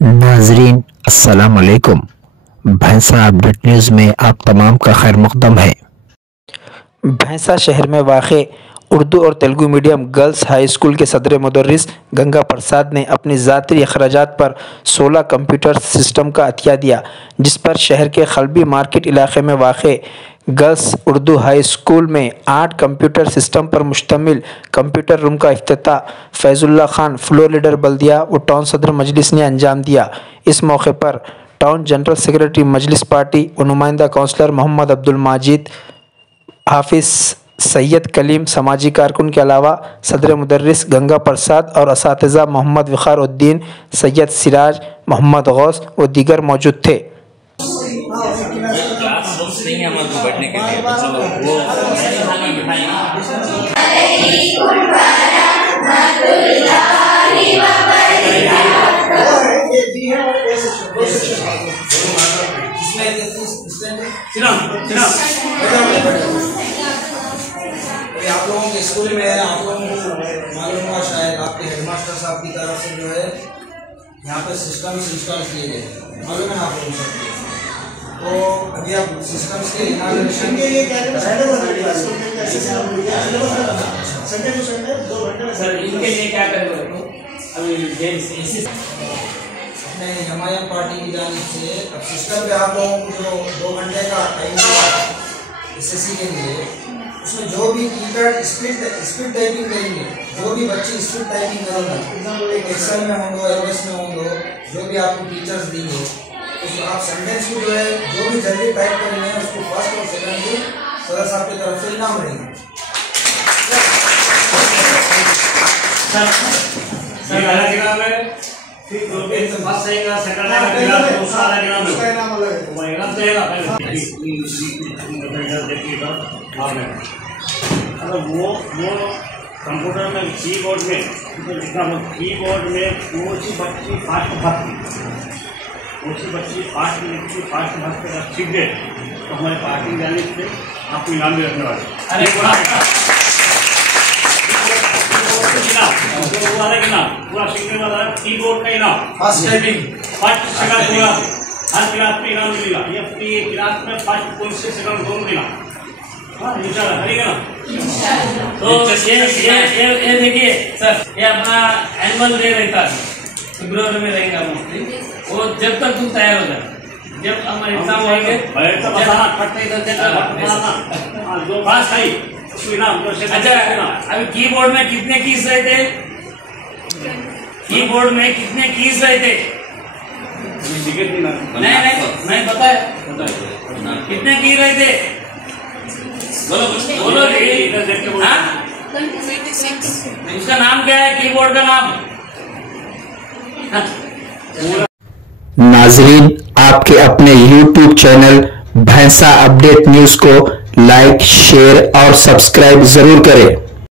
नाजरीन अस्सलाम वालेकुम। भैंसा अपडेट न्यूज़ में आप तमाम का खैर मक़दम है। भैंसा शहर में वाक़े उर्दू और Telugu medium girls high school के सदर मुदर्रिस गंगा प्रसाद ने अपनी ज़ाती अखराजात पर 16 कंप्यूटर सिस्टम का अतिया दिया, जिस पर शहर के खलबी मार्केट इलाके में वाक़े गर्ल्स उर्दू हाई स्कूल में 8 कंप्यूटर सिस्टम पर मुश्तमिल कंप्यूटर रूम का इफ्तिताह फैज़ुल्लाह खान फ्लोर लीडर बल्दिया व टाउन सदर मजलिस ने अंजाम दिया। इस मौके पर टाउन जनरल सेक्रेटरी मजलिस पार्टी व नुमाइंदा काउंसलर मोहम्मद अब्दुल माजिद, हाफिज़ सैयद कलीम, समाजी कारकुन के अलावा सदर मुदर्रिस गंगा प्रसाद और असातिज़ा मोहम्मद वक़ारुद्दीन, सैयद सिराज, मोहम्मद गौस व दीगर मौजूद थे। आप लोगों के स्कूल में है, आप लोगों को मालूम हुआ शायद आपके हेडमास्टर साहब की तरफ से जो है यहाँ पे सिस्टम्स इंस्टॉल किए गए, मालूम है ना आप लोगों को। तो अभी आप सिस्टम्स के इनाग्रेशन के लिए क्या करेंगे अपने जमायत पार्टी की जानिब से। अब सिस्टम पे आप लोगों को जो 2 घंटे का टाइम एसएससी के लिए, उसमें जो भी टीचर स्पीड टाइपिंग करेंगे, जो भी बच्चे स्पीड टाइपिंग करेंगे, एक्सेल में होंगे, एलएस में होंगे, जो भी आपको टीचर्स देंगे, तो आप सेंटेंस को जो है जो भी जल्दी टाइप करेंगे उसको फर्स्ट और सेकंड की सदर साहब की तरफ से इनाम रहेंगे। वो कंप्यूटर में कीबोर्ड में कीबोर्ड में कौन-सी बच्ची फास्ट भरती, कौन-सी बच्ची फास्ट लिखती, फास्ट भरते का सीख गए तो हमारे पार्टी जाने से आपको इनाम भी रखने वाले। अरे पूरा सीखने वाला कीबोर्ड का इनाम, फास्ट टाइपिंग, फास्ट सेकंड पूरा हर क्लास में इनाम मिलेगा। ये क्लास में फर्स्ट कौन से सेकंड दोनों मिला ना। तो ये देखिए सर, ये अपना एनुअल डे रहता है, फरवरी में रहेगा मोस्टली। वो जब तक तुम तैयार हो जाए, जब हमारे एग्जाम होंगे अच्छा। अभी कीबोर्ड में कितने कीज रहते, कीबोर्ड में कितने कीज रहते? नहीं बताया कितने की रहते, बोलो उसका नाम क्या है, कीबोर्ड का नाम? नाजरीन आपके अपने YouTube चैनल भैंसा अपडेट न्यूज़ को लाइक, शेयर और सब्सक्राइब जरूर करें।